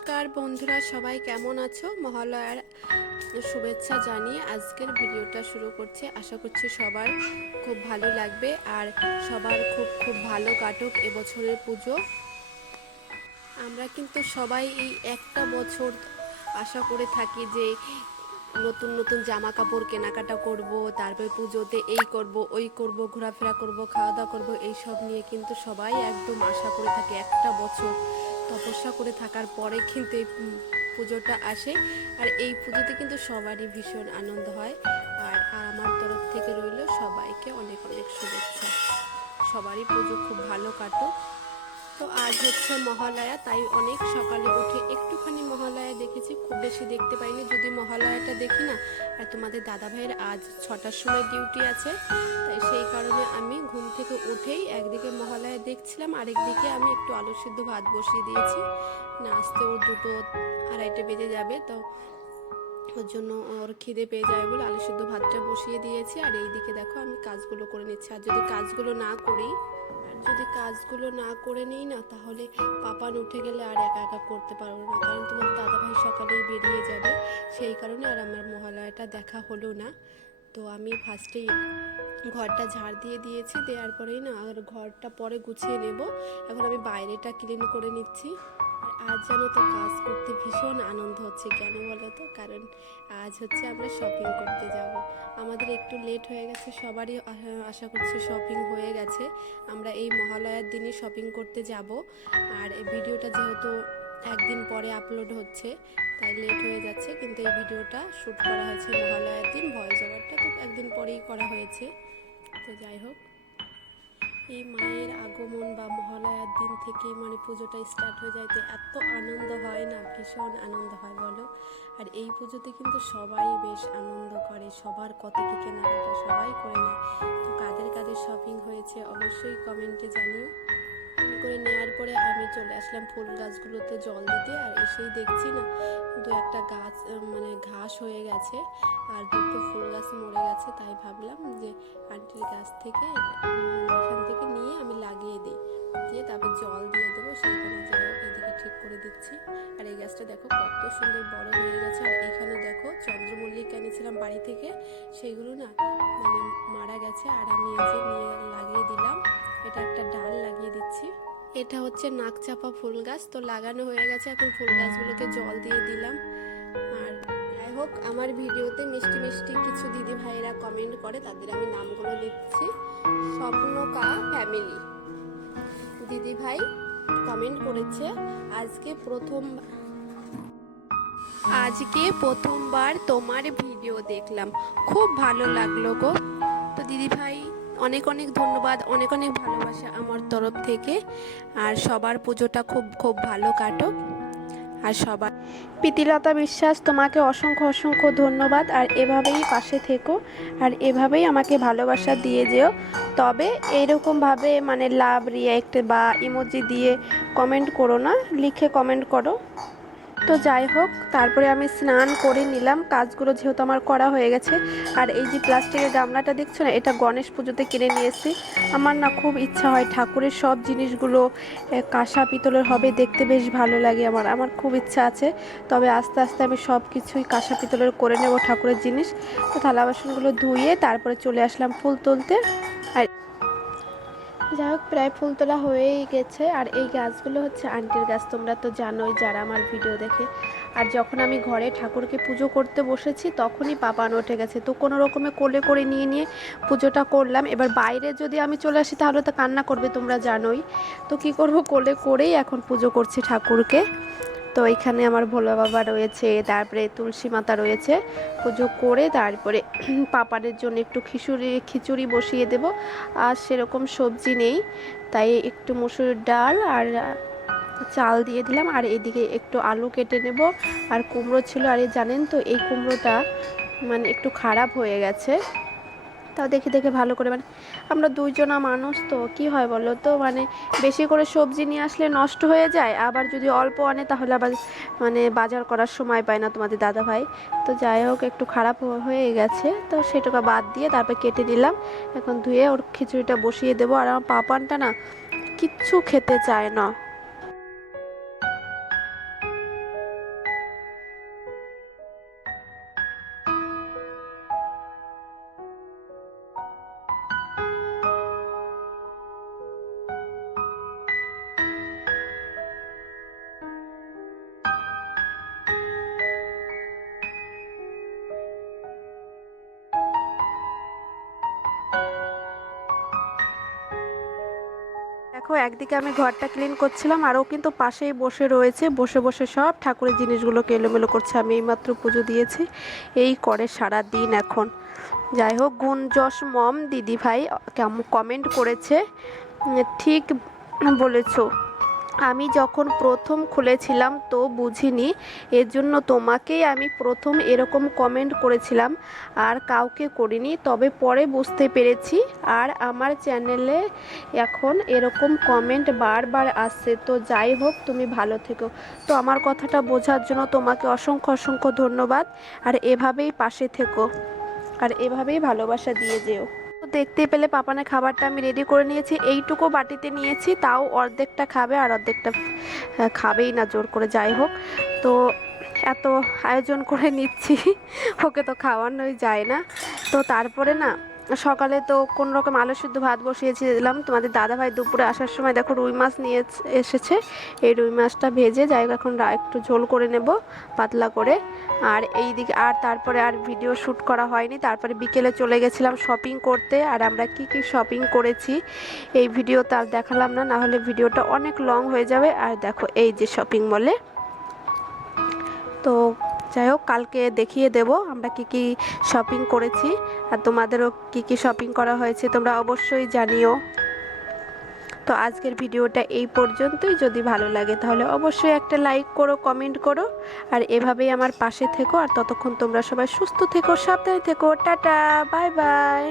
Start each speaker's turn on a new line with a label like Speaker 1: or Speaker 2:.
Speaker 1: নমস্কার বন্ধুরা, সবাই কেমন আছো? মহালয়ার শুভেচ্ছা জানিয়ে আজকের ভিডিওটা শুরু করছে। আশা করছি সবার খুব ভালো লাগবে আর সবার খুব খুব ভালো কাটুক এবছরের পুজো। আমরা কিন্তু সবাই এই একটা বছর আশা করে থাকি যে নতুন নতুন জামা কাপড় কেনাকাটা করব, তারপরে পুজোতে এই করব, ওই করব, ঘোরাফেরা করব, খাওয়া দাওয়া করব, এইসব নিয়ে কিন্তু সবাই একদম আশা করে থাকে একটা বছর তপস্যা করে থাকার পরে কিন্তু এই পুজোটা আসে। আর এই পুজোতে কিন্তু সবারই ভীষণ আনন্দ হয়। আর আমার তরফ থেকে রইল সবাইকে অনেক অনেক শুভেচ্ছা। সবারই পুজো খুব ভালো কাটুক। তো আজ হচ্ছে মহালয়া, তাই অনেক সকালে উঠে একটুখানি মহালয়া দেখেছি। খুব বেশি দেখতে পাইনি, যদি মহালয়াটা দেখি না, আর তোমাদের দাদা ভাইয়ের আজ ছটার সময় ডিউটি আছে, তাই সেই কারণে আমি ঘুম থেকে উঠেই একদিকে মহালয়া দেখছিলাম, আরেকদিকে আমি একটু আলু সিদ্ধ ভাত বসিয়ে দিয়েছি। না আসতে ওর দুটো আড়াইটে বেজে যাবে, তো ওর জন্য ওর খিদে পেয়ে যাবে বলে আলু সিদ্ধ ভাতটা বসিয়ে দিয়েছি। আর এইদিকে দেখো আমি কাজগুলো করে নিচ্ছি, আর যদি কাজগুলো না করি যদি কাজগুলো না করে নিই না, তাহলে পাপান উঠে গেলে আর একা একা করতে পারব না। কারণ তোমার দাদা ভাই সকালেই বেরিয়ে যাবে। সেই কারণে আর আমার মহালয়াটা দেখা হলো না। তো আমি ফার্স্টেই ঘরটা ঝাড় দিয়ে দিয়েছি। দেওয়ার পরেই না, আর ঘরটা পরে গুছিয়ে নেব। এখন আমি বাইরেটা ক্লিন করে নিচ্ছি। আজ যেন তো কাজ করতে ভীষণ আনন্দ হচ্ছে, কেন বলো তো? কারণ আজ হচ্ছে আমরা শপিং করতে যাব। আমাদের একটু লেট হয়ে গেছে, সবারই আশা করছি শপিং হয়ে গেছে। আমরা এই মহালয়ার দিনই শপিং করতে যাব। আর এই ভিডিওটা যেহেতু একদিন পরে আপলোড হচ্ছে, তাই লেট হয়ে যাচ্ছে, কিন্তু এই ভিডিওটা শ্যুট করা হয়েছে মহালয়ার দিন ভয়েস ওভারটা তো একদিন পরেই করা হয়েছে। তো যাই হোক। এই মায়ের আগমন বা মহালয়ার দিন থেকেই মানে পুজোটা স্টার্ট হয়ে যায়। তো এত আনন্দ হয় না? ভীষণ আনন্দ হয়, বলো? আর এই পুজোতে কিন্তু সবাই বেশ আনন্দ করে। সবার কত কী কেনাকাটা সবাই করে নেয়। তো কাদের কাদের শপিং হয়েছে অবশ্যই কমেন্টে জানিও। করে নেওয়ার পরে আমি চলে আসলাম ফুল গাছগুলোতে জল দিতে। আর এসেই দেখছি না দু একটা গাছ মানে হয়ে গেছে আর দুটো ফুল গাছ মরে গেছে, তাই ভাবলাম যে আন্টির গাছ থেকে এখান থেকে নিয়ে আমি লাগিয়ে দিই। দিয়ে তারপর জল দিয়ে দেবো সেইখানে যাই এদিকে ঠিক করে দিচ্ছি। আর এই গাছটা দেখো কত সুন্দর বড় হয়ে গেছে। আর এখানে দেখো চন্দ্রমল্লিকা এনেছিলাম বাড়ি থেকে সেইগুলো না মানে মারা গেছে। আর আমি যে নিয়ে লাগিয়ে দিলাম, এটা একটা ডাল লাগিয়ে দিচ্ছি। এটা হচ্ছে নাকচাপা ফুল গাছ, তো লাগানো হয়ে গেছে। এখন ফুল গাছগুলোকে জল দিয়ে দিলাম। হোক, আমার ভিডিওতে মিষ্টি মিষ্টি কিছু দিদি ভাইয়েরা কমেন্ট করে, তাদের আমি নামগুলো দিচ্ছি স্বপ্নকা ফ্যামিলি দিদি ভাই কমেন্ট করেছে, আজকে প্রথম আজকে প্রথমবার তোমার ভিডিও দেখলাম। খুব ভালো লাগল গো। তো দিদি ভাই, অনেক অনেক ধন্যবাদ, অনেক অনেক ভালোবাসা আমার তরফ থেকে। আর সবার পুজোটা খুব খুব ভালো কাটুক। আর সবার প্রীতিলতা বিশ্বাস, তোমাকে অসংখ্য অসংখ্য ধন্যবাদ। আর এভাবেই পাশে থেকো। আর এভাবেই আমাকে ভালোবাসা দিয়ে যেও। তবে এইরকমভাবে মানে লাভ রিয়াক্ট বা ইমোজি দিয়ে কমেন্ট করো না। লিখে কমেন্ট করো। তো যাই হোক, তারপরে আমি স্নান করে নিলাম। কাজগুলো যেহেতু আমার করা হয়ে গেছে। আর এই যে প্লাস্টিকের গামলাটা দেখছ না, এটা গণেশ পুজোতে কিনে নিয়ে এসেছি। আমার না খুব ইচ্ছা হয় ঠাকুরের সব জিনিসগুলো কাঁসা পিতলের হবে, দেখতে বেশ ভালো লাগে আমার। আমার খুব ইচ্ছা আছে। তবে আস্তে আস্তে আমি সব কিছুই কাঁসা পিতলের করে নেব ঠাকুরের জিনিস। তো থালা বাসনগুলো ধুয়ে তারপরে চলে আসলাম ফুল তুলতে। যাই হোক প্রায় ফুল তোলা হয়েই গেছে। আর এই গাছগুলো হচ্ছে আন্টির গাছ, তোমরা তো জানোই যারা আমার ভিডিও দেখে। আর যখন আমি ঘরে ঠাকুরকে পুজো করতে বসেছি, তখনই পাপান উঠে গেছে। তো কোনো রকমে কোলে করে নিয়ে নিয়ে পুজোটা করলাম। এবার বাইরে যদি আমি চলে আসি, তাহলে তো কান্না করবে, তোমরা জানোই। তো কি করব? কোলে করেই এখন পুজো করছি ঠাকুরকে। তো এখানে আমার ভোলা বাবা রয়েছে, তারপরে তুলসী মাতা রয়েছে। পুজো করে তারপরে পাপানের জন্য একটু খিচুড়ি খিচুড়ি বসিয়ে দেব। আর সেরকম সবজি নেই, তাই একটু মুসুর ডাল আর চাল দিয়ে দিলাম। আর এদিকে একটু আলু কেটে নেব। আর কুমড়ো ছিল, আর জানেন তো, এই কুমড়োটা মানে একটু খারাপ হয়ে গেছে। তাও দেখে দেখে ভালো করে মানে আমরা দুইজনা মানুষ তো, কি হয় বলো তো? মানে বেশি করে সবজি নিয়ে আসলে নষ্ট হয়ে যায়, আবার যদি অল্প আনে তাহলে আবার মানে বাজার করার সময় পায় না তোমাদের দাদা ভাই তো যাই হোক, একটু খারাপ হয়ে গেছে, তো সেটাকে বাদ দিয়ে তারপর কেটে নিলাম। এখন ধুয়ে ওর খিচুড়িটা বসিয়ে দেবো। আর আমার পাপানটা না, কিচ্ছু খেতে চায় না। দেখো, একদিকে আমি ঘরটা ক্লিন করছিলাম, আর ও কিন্তু পাশেই বসে রয়েছে। বসে বসে সব ঠাকুরের জিনিসগুলোকে এলোমেলো করছে। আমি এইমাত্র পুজো দিয়েছি। এই করে সারা দিন এখন। যাই হোক গুণ যশ মম দিদি ভাই কমেন্ট করেছে, ঠিক বলেছ। আমি যখন প্রথম খুলেছিলাম তো বুঝিনি এর জন্য তোমাকেই আমি প্রথম এরকম কমেন্ট করেছিলাম আর কাউকে করিনি, তবে পরে বুঝতে পেরেছি আর আমার চ্যানেলে এখন এরকম কমেন্ট বারবার আসছে। তো যাই হোক, তুমি ভালো থেকো। তো আমার কথাটা বোঝার জন্য তোমাকে অসংখ্য অসংখ্য ধন্যবাদ। আর এভাবেই পাশে থেকো। আর এভাবেই ভালোবাসা দিয়ে যেও। দেখতে পেলে পাপানের খাবারটা আমি রেডি করে নিয়েছি। এইটুকু বাটিতে নিয়েছি, তাও অর্ধেকটা খাবে আর অর্ধেকটা খাবেই না, জোর করে যাই হোক। তো এত আয়োজন করে নিচ্ছি, ওকে তো খাওয়ানোই যায় না। তো তারপরে না সকালে তো কোনো রকম আলু সিদ্ধ ভাত বসিয়েছিলাম। তোমাদের দাদাভাই দুপুরে আসার সময় দেখো রুই মাছ নিয়ে এসেছে। এই রুই মাছটা ভেজে যাই এখন একটু ঝোল করে নেব, পাতলা করে। আর এই দিকে আর তারপরে আর ভিডিও শ্যুট করা হয়নি। তারপরে বিকেলে চলে গেছিলাম শপিং করতে। আর আমরা কি কি শপিং করেছি, এই ভিডিও তার দেখালাম না। নাহলে ভিডিওটা অনেক লং হয়ে যাবে। আর দেখো এই যে শপিং মলে তো যাই হোক, কালকে দেখিয়ে দেব আমরা কি কি শপিং করেছি আর তোমাদেরও কি কি শপিং করা হয়েছে, তোমরা অবশ্যই জানিও। তো আজকের ভিডিওটা এই পর্যন্তই, যদি ভালো লাগে তাহলে অবশ্যই একটা লাইক করো কমেন্ট করো, আর এভাবেই আমার পাশে থেকো, আর ততক্ষণ তোমরা সবাই সুস্থ থেকো, সাবধানে থেকো, টাটা বাই বাই